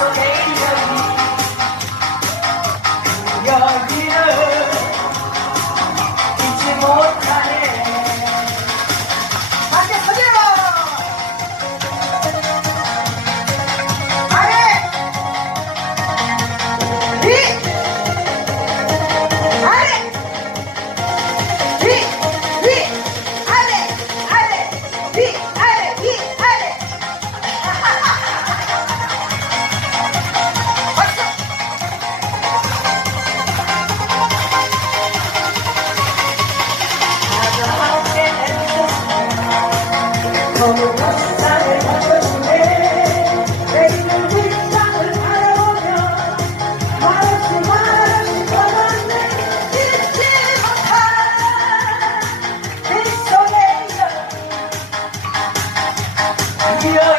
okay? India.